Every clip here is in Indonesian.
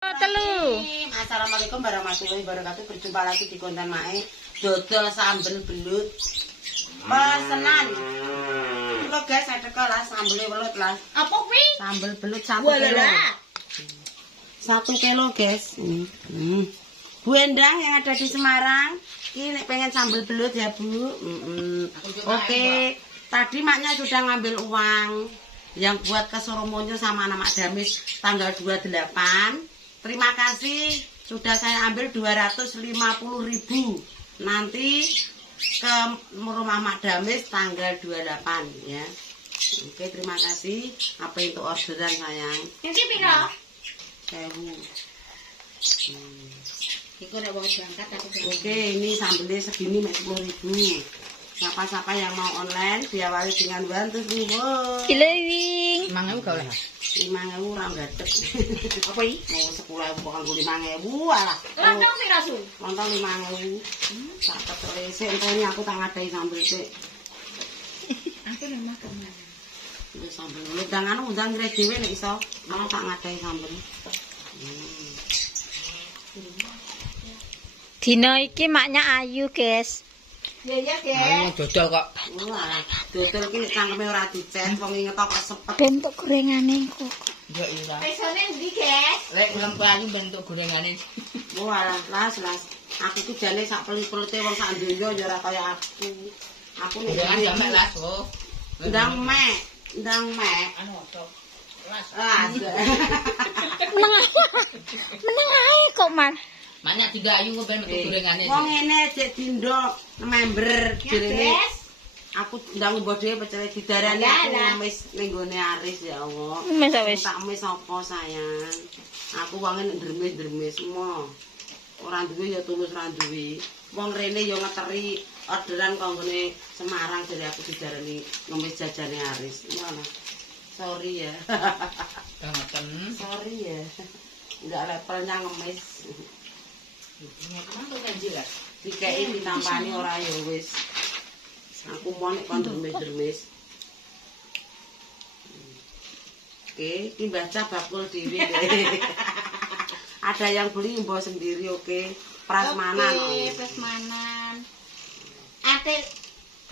Telu. Assalamualaikum warahmatullahi wabarakatuh. Berjumpa lagi di konten Mae dodol sambel belut. Pesenan. Lo guys, saya teko lah sambelnya belut lah. Apa kuwi? Sambel belut 1 kilo. 1 kilo guys. Bu Endang yang ada di Semarang, ini pengen sambel belut ya Bu. Oke. Tadi maknya sudah ngambil uang yang buat ke Soromonyo sama anak Mak Damis tanggal 28. Terima kasih, sudah saya ambil 250.000. Nanti ke rumah Mak Damis tanggal 28 ya. Oke, terima kasih. Apa itu orderan sayang? Iki piro? 1000. Iku nek wong berangkat aku. Oke, ini sambelnya segini 10.000. Siapa-siapa yang mau online diawali dengan bantu nuwun. Kilewing. 5.000 gak oleh. 5.000 ora gadeg. Apa iki? Mau 10.000 kok nganggo 5.000 alah. Lontong piro, Su? Lontong 5.000. Tak ketele sik enteni aku tak ngadai sambel sik. Aku nek makan. Wis sambel lu jangan undang ngre dhewe nek iso. Malah tak ngadai sambel. Dino iki maknya Ayu, guys. Ya ya, Guys. Dodol kok. Wah, dodol ki cangkeme ora dicet, wong inget kok sepet. Bentuk gorengane kok. Ya iya. Pesone ndi, Guys? Lek lempe ayu bentuk gorengane. Wah, las. Aku ku jane sak pelit-pelite wong sak donya ya ora kaya aku. Aku nek Gorengan jamek las, oh. ndang mek. Anu opo? Las. Ah, Meneng ae kok, Man. Banyak 3 ayu kok ben metu gorengane. wong ngene cek dindo member direne. Guys. Aku ndang mbok dhewe pecele didarani Lah, aku lah. ngemis ning gone Aris ya Allah. Wis. Tak mis apa sayang. Aku wangen ndremis-ndremis mo. Ora duwe ya tulus ra duwe. Wong rene ya ngeteri orderan kanggone Semarang dari aku didarani ngemis jajane Aris. Ngono. Sorry ya. Dangaken. Sorry ya. Enggak levelnya ngemis. Kenapa ganjil lah? Dikei ditampani ora ya wis. Aku mau nek kon dermis-dermis. Oke, iki baca bakul dhewe. Ada yang beli mbok sendiri oke. Prasmanan. Oke, prasmanan. Ate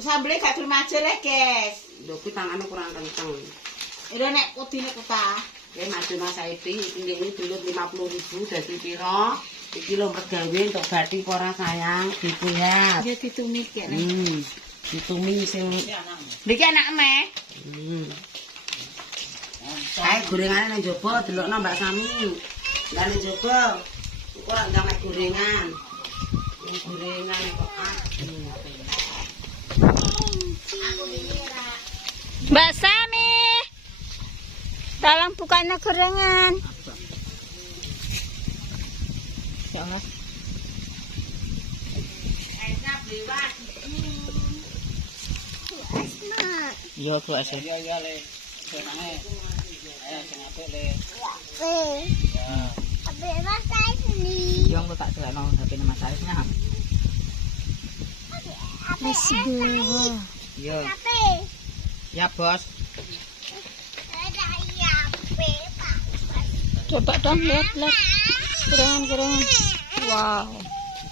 sambele gak gelem aja le, Guys. Lho kuwi tangane kurang kenceng. Ira nek kudine kutah. Oke, Mas Dona Saidi iki belut 50.000 dadi pira? Iki lho mergawe untuk bathi ora sayang, dipuyat. Ya ditumit kek. Ditumi sing Niki anak meh. Kae gorengane nang jaba delokno Mbak Sami. Lah nang jaba kok ora ndang mek gorengan. Gorengan kok Mbak Sami. Tolong bukain gorengan. Ya Allah. enak liwat. Iya, aku asih. Iya, Le. Senenge. Ayo sing apik, Le. Yo engko tak delokno HP-ne Mas Arif nah. Wis go. Iya. Ya, Bos. Coba dong lihat. Gorengan. Wow.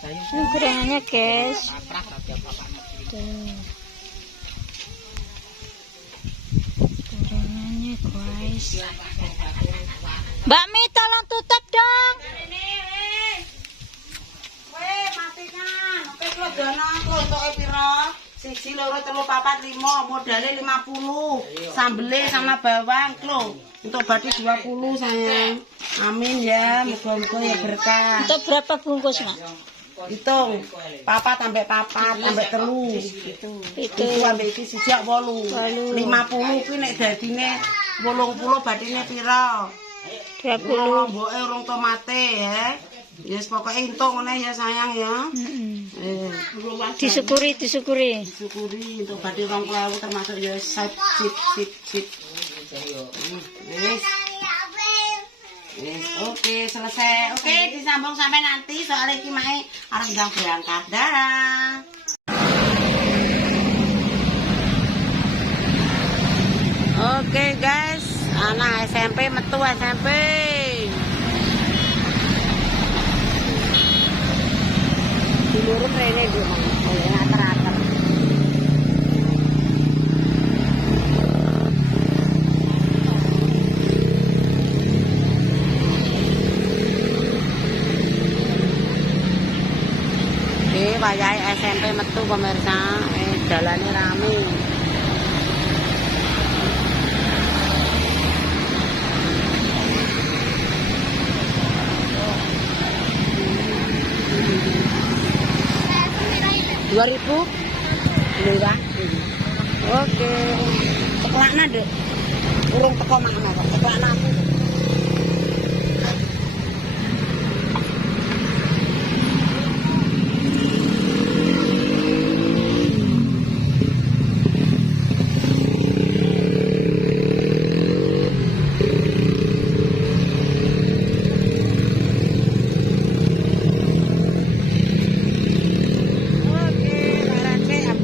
Ini gorengannya, guys. Paprah tapi apa-apane. Tuh. Gorengannya, guys. Mbak Mi, tolong tutup dong. Weh, matikan. Oke, klo dana klo entuke pira? 1, 2, 3, 4, 5, modalnya 50. Sambele sama bawang klo. Untuk bathi 20 sayang. Amin ya, muga-muga ya berkah. Untuk berapa bungkus, Mak? Hitung. Papat sampai telu. Itu. Itu ambek iki sijak 8. 50 kuwi nek dadine 80 bathine pira? 20. Mboke urung tomate ya. Yes pokoke entuk ngene ya sayang ya. Disyukuri. Syukuri untuk bathi 20.000 termasuk ya sip. Wis, oke, selesai. Oke, disambung sampai nanti soalnya iki mae arep ndang berangkat. Dah. Oke, guys. Anak SMP metu SMP. lurus rene nduk mang. Ngater-ater. Wayahe SMP metu pemirsa, jalannya rame. Rp2.000 murah. Oke. Ceklakna, Dek. Urung teko makna kok. Ceklakna aku.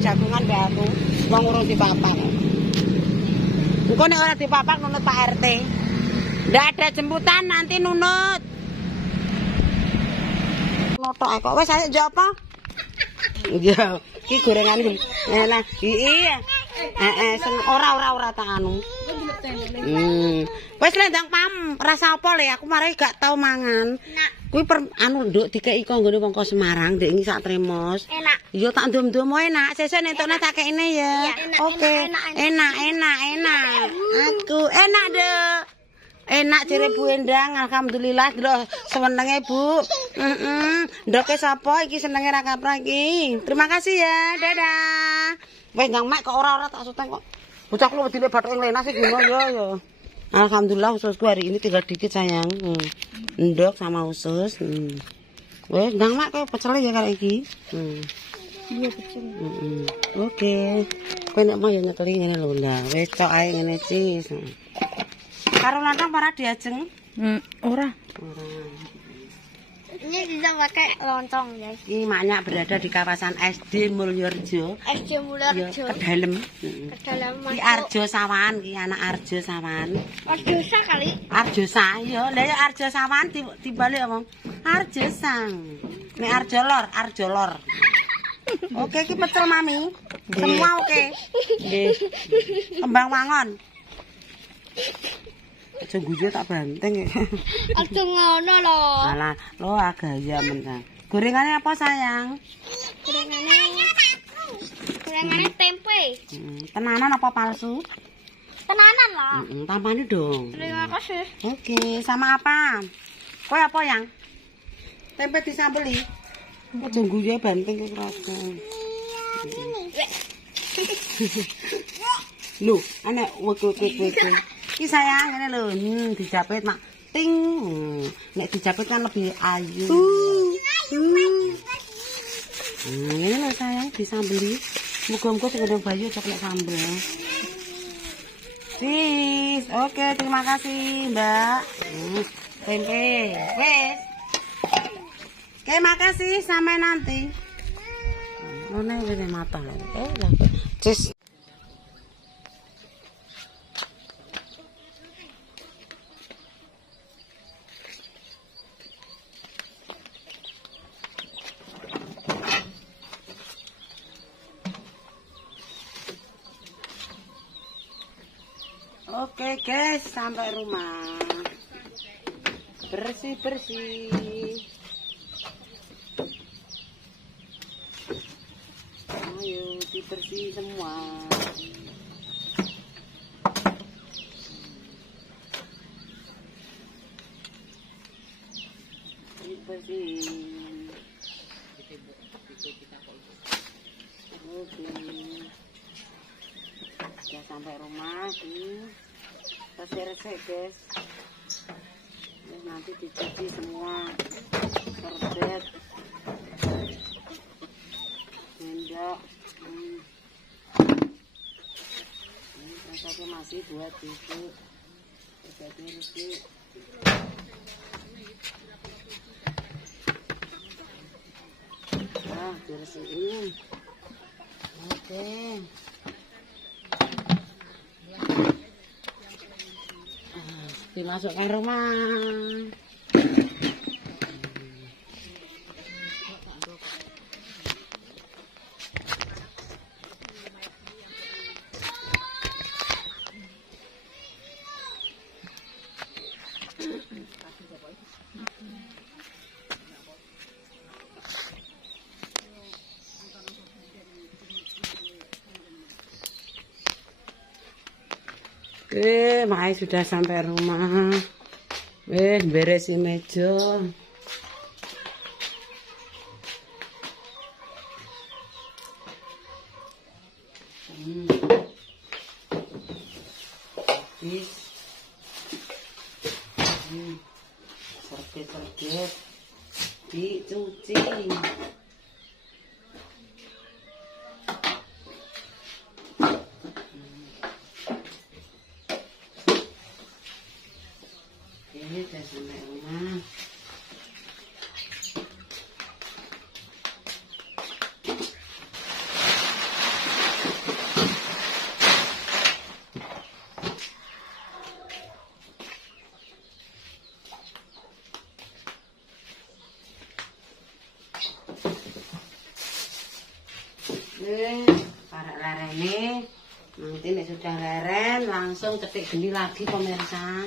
Jagungan baru, wong urung dipapak. Engko nek ora dipapak nunut Pak RT. Ndak ada jemputan nanti nunut. Notok kok wis ayo njok apa? Iya, iki gorengan iki. Enak. Iya. Ora tak anu. Wis lendang pam, rasa apa le aku mari gak tau mangan. Kuwi anu nduk dikeki konggone wong kok Semarang, ndek iki sak tremos. Enak. Iya tak ndom-ndom enak. Sesuk entokne tak kekne ya. Oke. Enak. Aku enak, Dek. Enak jere Bu Endang, alhamdulillah lho senenge Bu. Ndoke sapa iki senenge ra kaprah iki. Terima kasih ya. Dadah. Wis ndang mek kok ora tak suteng kok. Bocah lu wedine bathuke nglenas iki ngono ya. Alhamdulillah ususku hari ini tinggal dikit sayang. Ndok sama usus. Wes ndang mak kowe pecel ya karo iki. Iya pecel. Oke. Kowe nek mau ya nyekeli ngene lho lah. Wes tok ae ngene cis. Karo lontong para diajeng? Ora. Ora. Ini bisa pakai lontong, guys. Ini maknya berada di kawasan SD Mulyorejo. SD Mulyorejo. Ke dalam. Ke dalam Ki Arjo Sawan, ki anak Arjo Sawan. Arjosa kali. Arjosa, yo, lah ya Arjo Sawan dibalik ngomong. Arjosang. Nek Arjo Lor. Oke, ki pecel Mami. Semua oke. Nggih. Kembang wangon. Aja guyu tak banteng ya. Aja ngono lho. Alah, lo agaya mentang. Gorengannya apa sayang? Gorengannya tempe. Tenanan apa palsu? Tenanan loh. Tampani dong. Terima kasih. Oke, sama apa? Kowe apa yang? Tempe disambeli. Aja guyu banteng ki rasa. Lho, anak wek. Iki sayang ngene lho, dijapit mak ting. Nek dijapit kan lebih ayu. Ngene lho sayang disambeli. Muga-muga sing ngundang Bayu aja kena sambel. Sis, oke terima kasih Mbak. Tempe, wes. Oke makasih sampai nanti. Mana ini mata lah. Sis. Oke guys, sampai rumah. Bersih-bersih. Ayo dibersih semua. Dibersihin. Oke. Udah sampai rumah nih. Resik-resik guys. Terus nanti dicuci semua serbet, sendok. Ini rasanya masih buat cuci. Jadi resik. Nah, dibersihin. Oke. Dimasukkan rumah. Mai sudah sampai rumah. Beresin meja. Serget-serget dicuci. Ini udah sampai rumah. Para lerene nanti nek sudah leren langsung cetik geni lagi pemirsa.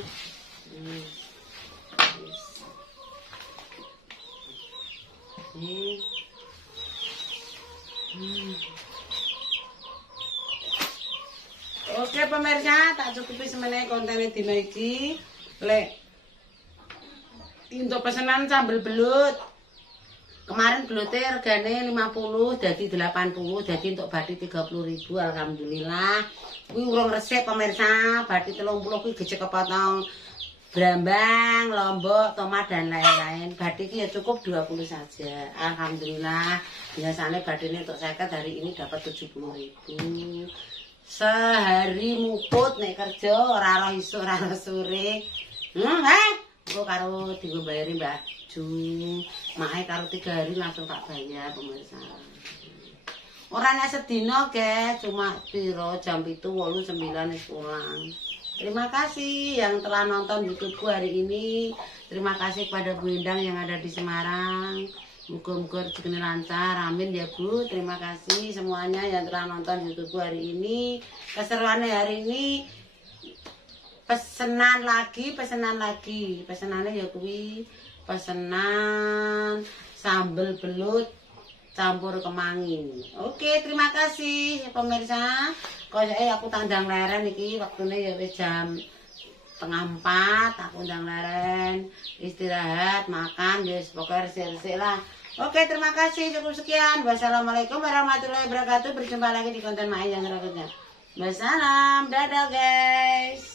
Oke pemirsa, tak cukupi semeneh konten dina iki. Lek untuk pesanan sambal belut. Kemarin belutnya regane 50 jadi 80 jadi untuk bathi 30.000 alhamdulillah. Kuwi urung resik pemirsa, bathi 30 kuwi gejek kepotong brambang, lombok, tomat dan lain-lain. Bathi iki ya cukup 20 saja. Alhamdulillah. Biasanya bathine untuk 50 hari ini dapat 70.000. Sehari muput nek kerja ora roh isuk ora roh sore. Kok karo digo bayari Mbah Ju. Mae karo 3 hari langsung tak bayar pemirsa. Ora nek sedina guys, cuma piro jam 7, 8, 9 wis pulang. Terima kasih yang telah nonton YouTubeku hari ini. Terima kasih kepada Bu Endang yang ada di Semarang. Muga-muga rezekinya lancar, amin ya Bu. Terima kasih semuanya yang telah nonton YouTubeku hari ini. Keseruannya hari ini pesenan lagi. Pesenannya ya kuwi pesenan sambal belut campur kemangi. Oke, terima kasih pemirsa. Koyoke aku tandang leren iki waktune ya wis jam 3:30 aku ndang leren istirahat makan ya pokoknya resik-resik lah. Oke, terima kasih, cukup sekian. Wassalamualaikum warahmatullahi wabarakatuh. Berjumpa lagi di konten Mai yang berikutnya. Wassalam, dadah guys.